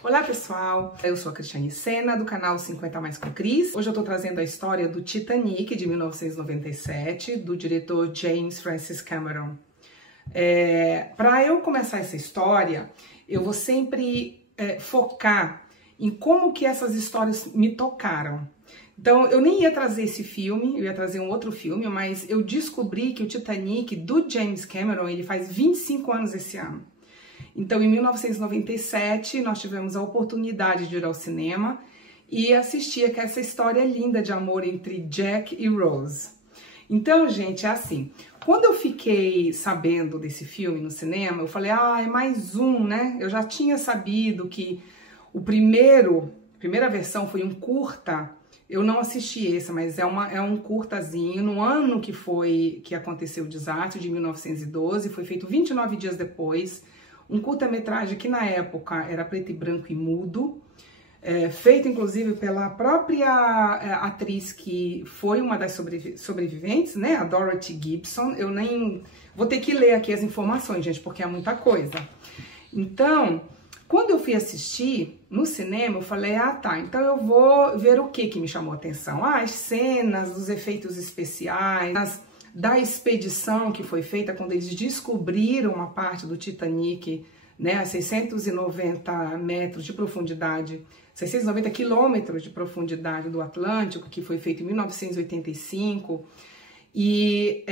Olá pessoal, eu sou a Cristiane Sena do canal 50 Mais com Cris. Hoje eu tô trazendo a história do Titanic de 1997, do diretor James Francis Cameron. Para eu começar essa história, eu vou sempre focar em como que essas histórias me tocaram. Então, eu nem ia trazer esse filme, eu ia trazer um outro filme, mas eu descobri que o Titanic, do James Cameron, ele faz 25 anos esse ano. Então, em 1997, nós tivemos a oportunidade de ir ao cinema e assistir a essa história linda de amor entre Jack e Rose. Então, gente, é assim, quando eu fiquei sabendo desse filme no cinema, eu falei, é mais um, né? Eu já tinha sabido que a primeira versão foi um curta. Eu não assisti esse, mas é um curtazinho, no ano que aconteceu o desastre, de 1912, foi feito 29 dias depois, um curta-metragem que na época era preto e branco e mudo, feito inclusive pela própria atriz que foi uma das sobreviventes, né, a Dorothy Gibson. Eu nem vou ter que ler aqui as informações, gente, porque é muita coisa. Então, quando eu fui assistir no cinema, eu falei, tá, então eu vou ver o que me chamou a atenção. As cenas, os efeitos especiais, da expedição que foi feita quando eles descobriram uma parte do Titanic, né, a 690 metros de profundidade, 690 quilômetros de profundidade do Atlântico, que foi feito em 1985. E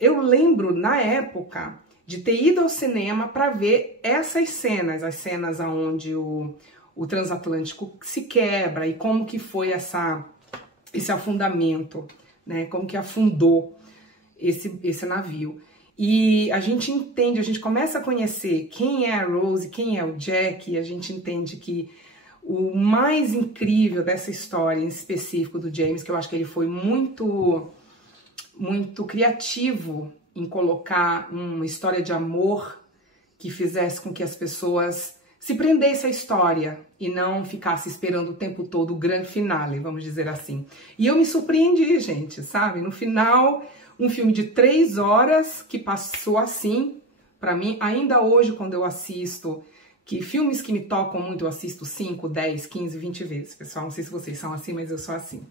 eu lembro, na época, de ter ido ao cinema para ver essas cenas, as cenas onde o transatlântico se quebra e como que foi esse afundamento, né? Como que afundou esse navio. E a gente entende, a gente começa a conhecer quem é a Rose, quem é o Jack, e a gente entende que o mais incrível dessa história em específico do James, que eu acho que ele foi muito criativo em colocar uma história de amor que fizesse com que as pessoas se prendessem à história e não ficassem esperando o tempo todo o grande finale, vamos dizer assim. E eu me surpreendi, gente, sabe? No final, um filme de 3 horas que passou assim, para mim, ainda hoje quando eu assisto, que filmes que me tocam muito eu assisto 5, 10, 15, 20 vezes, pessoal. Não sei se vocês são assim, mas eu sou assim.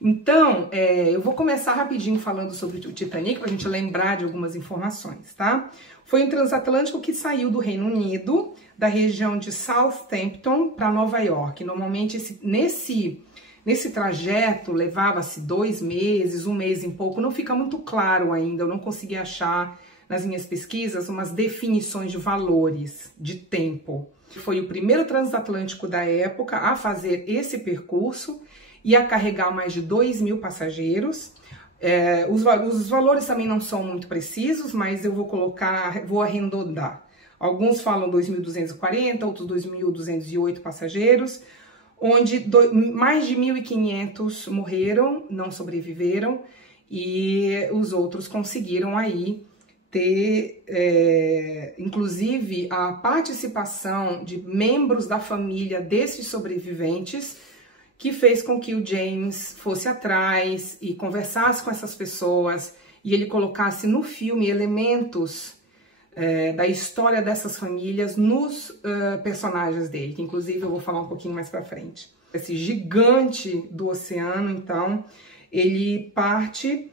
Então, eu vou começar rapidinho falando sobre o Titanic, para a gente lembrar de algumas informações, tá? Foi um transatlântico que saiu do Reino Unido, da região de Southampton para Nova York. Normalmente, nesse trajeto, levava-se 2 meses, 1 mês e pouco, não fica muito claro ainda, eu não consegui achar nas minhas pesquisas umas definições de valores, de tempo. Foi o primeiro transatlântico da época a fazer esse percurso, ia carregar mais de 2.000 passageiros. Os valores também não são muito precisos, mas eu vou arredondar. Alguns falam 2.240, outros 2.208 passageiros, onde mais de 1.500 morreram, não sobreviveram, e os outros conseguiram aí ter, inclusive, a participação de membros da família desses sobreviventes, que fez com que o James fosse atrás e conversasse com essas pessoas e ele colocasse no filme elementos da história dessas famílias nos personagens dele, que inclusive eu vou falar um pouquinho mais pra frente. Esse gigante do oceano, então, ele parte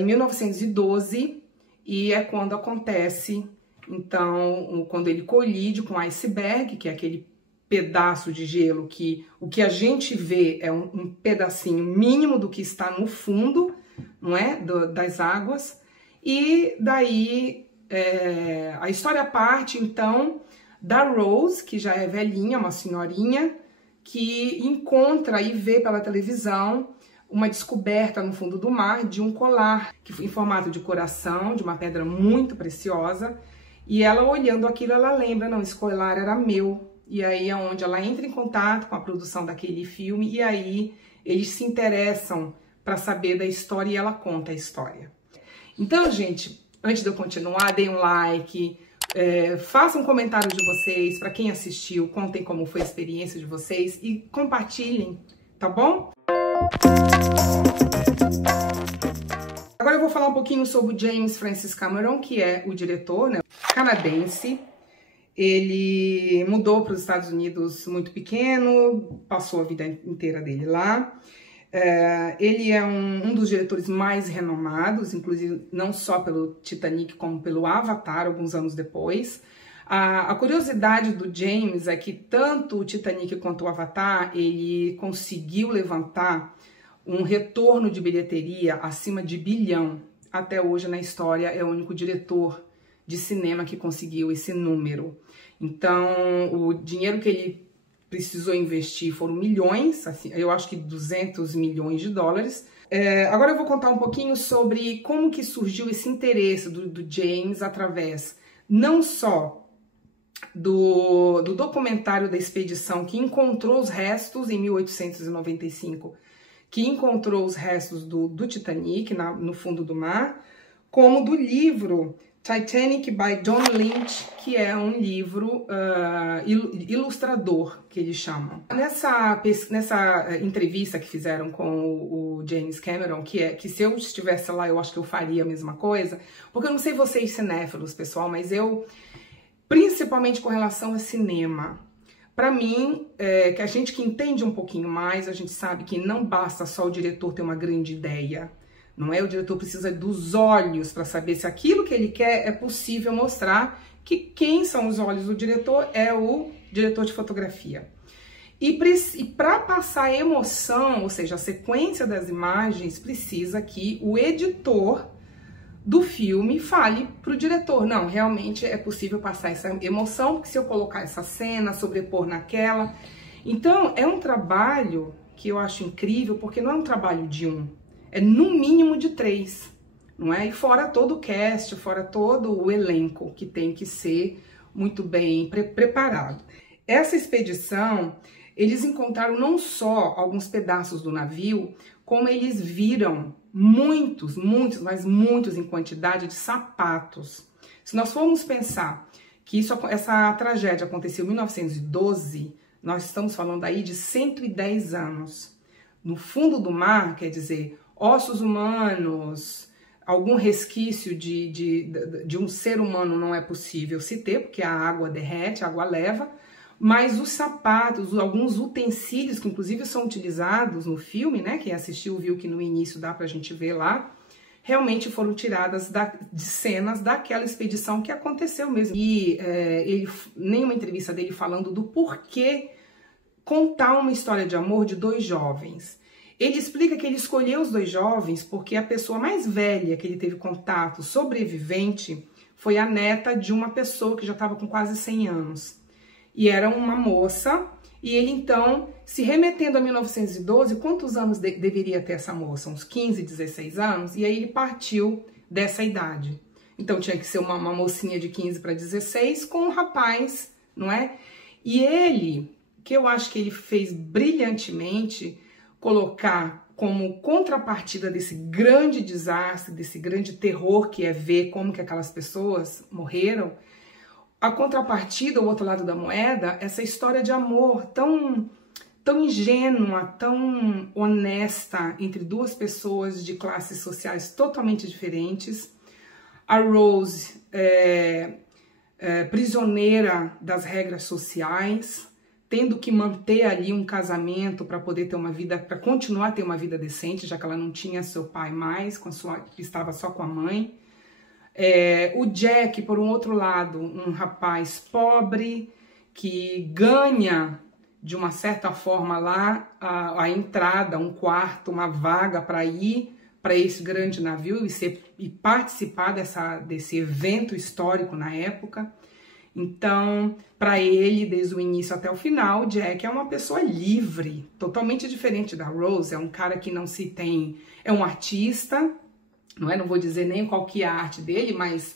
em 1912 e é quando acontece, então, quando ele colide com o iceberg, que é aquele pedaço de gelo que o que a gente vê é um pedacinho mínimo do que está no fundo, não é? Das águas. E daí a história parte, então, da Rose, que já é velhinha, uma senhorinha, que encontra e vê pela televisão uma descoberta no fundo do mar de um colar que foi em formato de coração, de uma pedra muito preciosa. E ela, olhando aquilo, ela lembra, não, esse colar era meu. E aí é onde ela entra em contato com a produção daquele filme e aí eles se interessam para saber da história e ela conta a história. Então, gente, antes de eu continuar, deem um like, façam um comentário de vocês, para quem assistiu, contem como foi a experiência de vocês e compartilhem, tá bom? Agora eu vou falar um pouquinho sobre o James Francis Cameron, que é o diretor, né, canadense. Ele mudou para os Estados Unidos muito pequeno, passou a vida inteira dele lá. Ele é um dos diretores mais renomados, inclusive não só pelo Titanic, como pelo Avatar, alguns anos depois. A curiosidade do James é que tanto o Titanic quanto o Avatar, ele conseguiu levantar um retorno de bilheteria acima de 1 bilhão. Até hoje na história é o único diretor de cinema que conseguiu esse número. Então, o dinheiro que ele precisou investir foram milhões, assim, eu acho que 200 milhões de dólares. Agora eu vou contar um pouquinho sobre como que surgiu esse interesse do James através não só do documentário da expedição que encontrou os restos em 1895, que encontrou os restos do Titanic no fundo do mar, como do livro Titanic by John Lynch, que é um livro ilustrador, que eles chamam. Nessa entrevista que fizeram com o James Cameron, que se eu estivesse lá, eu acho que eu faria a mesma coisa, porque eu não sei vocês cinéfilos, pessoal, mas eu, principalmente com relação a cinema, para mim, que a gente que entende um pouquinho mais, a gente sabe que não basta só o diretor ter uma grande ideia. Não é? O diretor precisa dos olhos para saber se aquilo que ele quer é possível mostrar, que quem são os olhos do diretor é o diretor de fotografia. E para passar a emoção, ou seja, a sequência das imagens, precisa que o editor do filme fale para o diretor, não, realmente é possível passar essa emoção, porque se eu colocar essa cena, sobrepor naquela. Então, é um trabalho que eu acho incrível, porque não é um trabalho de um, é no mínimo de 3, não é? E fora todo o cast, fora todo o elenco, que tem que ser muito bem preparado. Essa expedição, eles encontraram não só alguns pedaços do navio, como eles viram muitos, mas muitos em quantidade de sapatos. Se nós formos pensar que essa tragédia aconteceu em 1912, nós estamos falando aí de 110 anos. No fundo do mar, quer dizer, ossos humanos, algum resquício de um ser humano não é possível se ter, porque a água derrete, a água leva, mas os sapatos, alguns utensílios que inclusive são utilizados no filme, né? Quem assistiu viu que no início dá pra gente ver lá, realmente foram tiradas de cenas daquela expedição que aconteceu mesmo. E nenhuma entrevista dele falando do porquê contar uma história de amor de 2 jovens. Ele explica que ele escolheu os 2 jovens porque a pessoa mais velha que ele teve contato, sobrevivente, foi a neta de uma pessoa que já estava com quase 100 anos. E era uma moça, e ele então, se remetendo a 1912, quantos anos deveria ter essa moça? Uns 15, 16 anos? E aí ele partiu dessa idade. Então tinha que ser uma mocinha de 15 para 16 com um rapaz, não é? E ele, que eu acho que ele fez brilhantemente, colocar como contrapartida desse grande desastre, desse grande terror que é ver como que aquelas pessoas morreram, a contrapartida, o outro lado da moeda, essa história de amor tão ingênua, tão honesta entre 2 pessoas de classes sociais totalmente diferentes. A Rose prisioneira das regras sociais, tendo que manter ali um casamento para poder ter uma vida, para continuar a ter uma vida decente, já que ela não tinha seu pai mais, estava só com a mãe. O Jack, por um outro lado, um rapaz pobre que ganha, de uma certa forma lá, a entrada, um quarto, uma vaga para ir para esse grande navio e participar desse evento histórico na época. Então, para ele, desde o início até o final, Jack é uma pessoa livre, totalmente diferente da Rose. É um cara que não se tem... É um artista, não vou dizer nem qual que é a arte dele, mas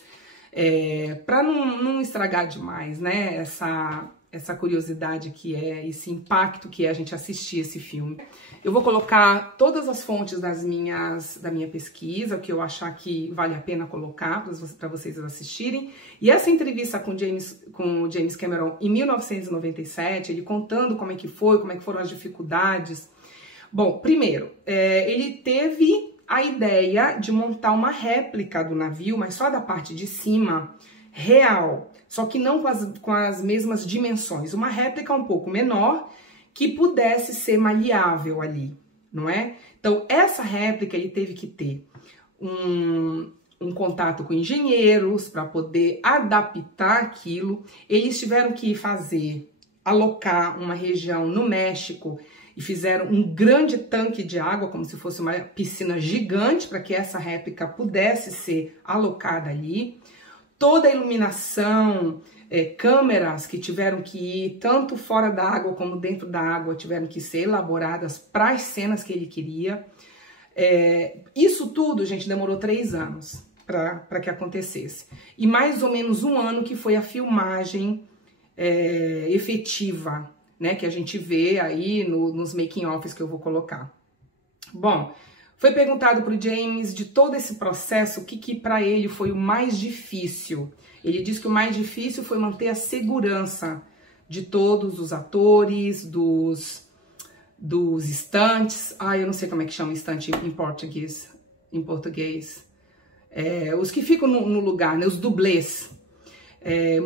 para não estragar demais, né? Essa curiosidade que é, esse impacto que é a gente assistir esse filme. Eu vou colocar todas as fontes da minha pesquisa, o que eu achar que vale a pena colocar para vocês assistirem. E essa entrevista com o James Cameron em 1997, ele contando como é que foram as dificuldades. Bom, primeiro, ele teve a ideia de montar uma réplica do navio, mas só da parte de cima, real. só que não com as mesmas dimensões. Uma réplica um pouco menor, que pudesse ser maleável ali, não é? Então, essa réplica ele teve que ter um contato com engenheiros para poder adaptar aquilo. Eles tiveram que alocar uma região no México e fizeram um grande tanque de água, como se fosse uma piscina gigante, para que essa réplica pudesse ser alocada ali. Toda a iluminação, câmeras que tiveram que ir tanto fora da água como dentro da água, tiveram que ser elaboradas para as cenas que ele queria. Isso tudo, gente, demorou 3 anos para que acontecesse. E mais ou menos 1 ano que foi a filmagem efetiva, né, que a gente vê aí nos making-offs que eu vou colocar. Bom, foi perguntado para o James de todo esse processo, o que para ele foi o mais difícil. Ele disse que o mais difícil foi manter a segurança de todos os atores, dos estantes. Eu não sei como é que chama estante em português. Os que ficam no lugar, né, os dublês.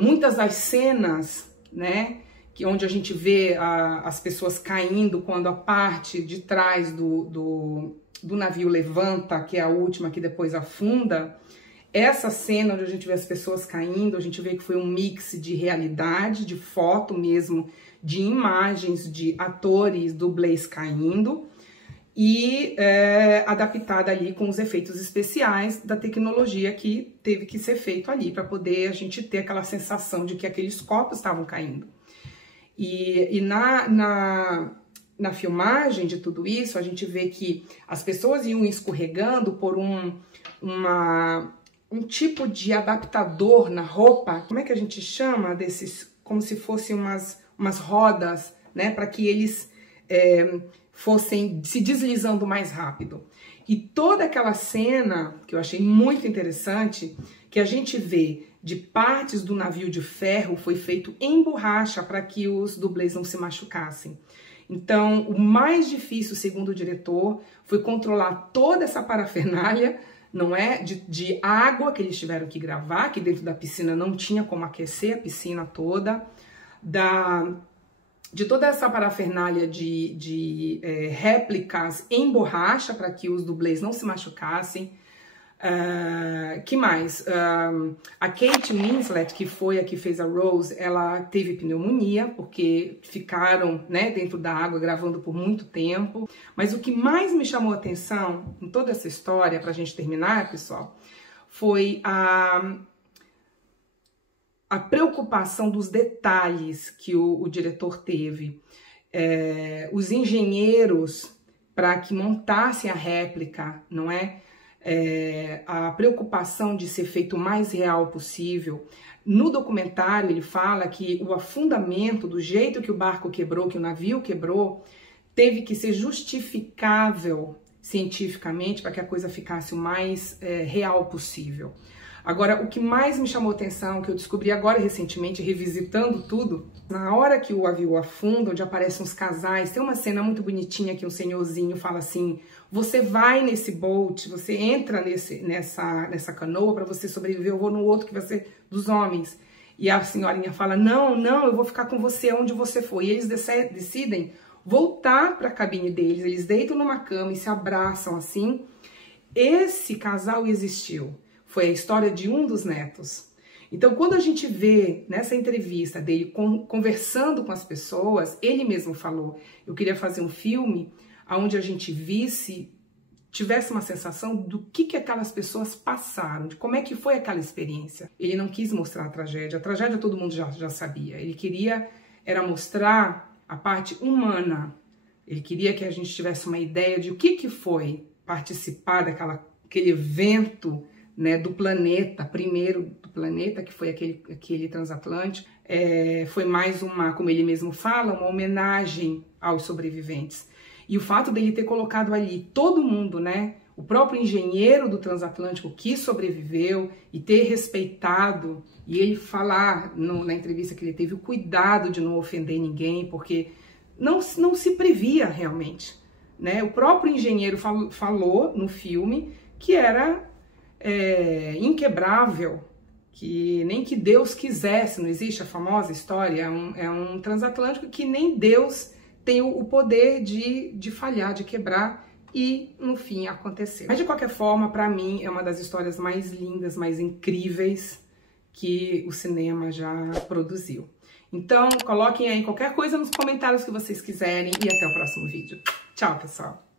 Muitas das cenas, né, onde a gente vê as pessoas caindo quando a parte de trás do navio levanta, que é a última que depois afunda, essa cena onde a gente vê as pessoas caindo, a gente vê que foi um mix de realidade, de foto mesmo, de imagens de atores, dublês caindo, e adaptada ali com os efeitos especiais da tecnologia que teve que ser feito ali, para poder a gente ter aquela sensação de que aqueles corpos estavam caindo. E na filmagem de tudo isso, a gente vê que as pessoas iam escorregando por um tipo de adaptador na roupa. Como é que a gente chama desses? Como se fossem umas rodas, né? Para que eles fossem se deslizando mais rápido. E toda aquela cena, que eu achei muito interessante, que a gente vê de partes do navio de ferro, foi feito em borracha para que os dublês não se machucassem. Então, o mais difícil, segundo o diretor, foi controlar toda essa parafernália, não é? De água que eles tiveram que gravar, que dentro da piscina não tinha como aquecer a piscina toda, de toda essa parafernália de réplicas em borracha para que os dublês não se machucassem. Que mais? A Kate Winslet, que foi a que fez a Rose, ela teve pneumonia, porque ficaram, né, dentro da água gravando por muito tempo. Mas o que mais me chamou a atenção em toda essa história, pra gente terminar, pessoal, foi a preocupação dos detalhes que o diretor teve. Os engenheiros, para que montassem a réplica, não é? A preocupação de ser feito o mais real possível. No documentário ele fala que o afundamento, do jeito que o barco quebrou, que o navio quebrou, teve que ser justificável cientificamente para que a coisa ficasse o mais real possível. Agora, o que mais me chamou atenção, que eu descobri agora recentemente, revisitando tudo, na hora que o navio afunda, onde aparecem uns casais, tem uma cena muito bonitinha que um senhorzinho fala assim: você vai nesse boat, você entra nessa canoa para você sobreviver, eu vou no outro que vai ser dos homens. E a senhorinha fala: não, eu vou ficar com você onde você for. E eles decidem voltar para a cabine deles, eles deitam numa cama e se abraçam assim. Esse casal existiu. Foi a história de um dos netos. Então, quando a gente vê nessa entrevista dele conversando com as pessoas, ele mesmo falou: eu queria fazer um filme onde a gente tivesse uma sensação do que aquelas pessoas passaram, de como é que foi aquela experiência. Ele não quis mostrar a tragédia todo mundo já sabia. Ele queria mostrar a parte humana. Ele queria que a gente tivesse uma ideia de o que foi participar daquele evento, né, do planeta, primeiro do planeta, que foi aquele transatlântico. Foi mais como ele mesmo fala, uma homenagem aos sobreviventes. E o fato dele ter colocado ali todo mundo, né, o próprio engenheiro do transatlântico que sobreviveu e ter respeitado, e ele falar na entrevista que ele teve o cuidado de não ofender ninguém, porque não se previa realmente, né? O próprio engenheiro falou no filme que era inquebrável, que nem que Deus quisesse, não existe a famosa história, é um transatlântico que nem Deus tem o poder de falhar, de quebrar, e no fim aconteceu. Mas de qualquer forma, para mim, é uma das histórias mais lindas, mais incríveis que o cinema já produziu. Então, coloquem aí qualquer coisa nos comentários que vocês quiserem e até o próximo vídeo. Tchau, pessoal!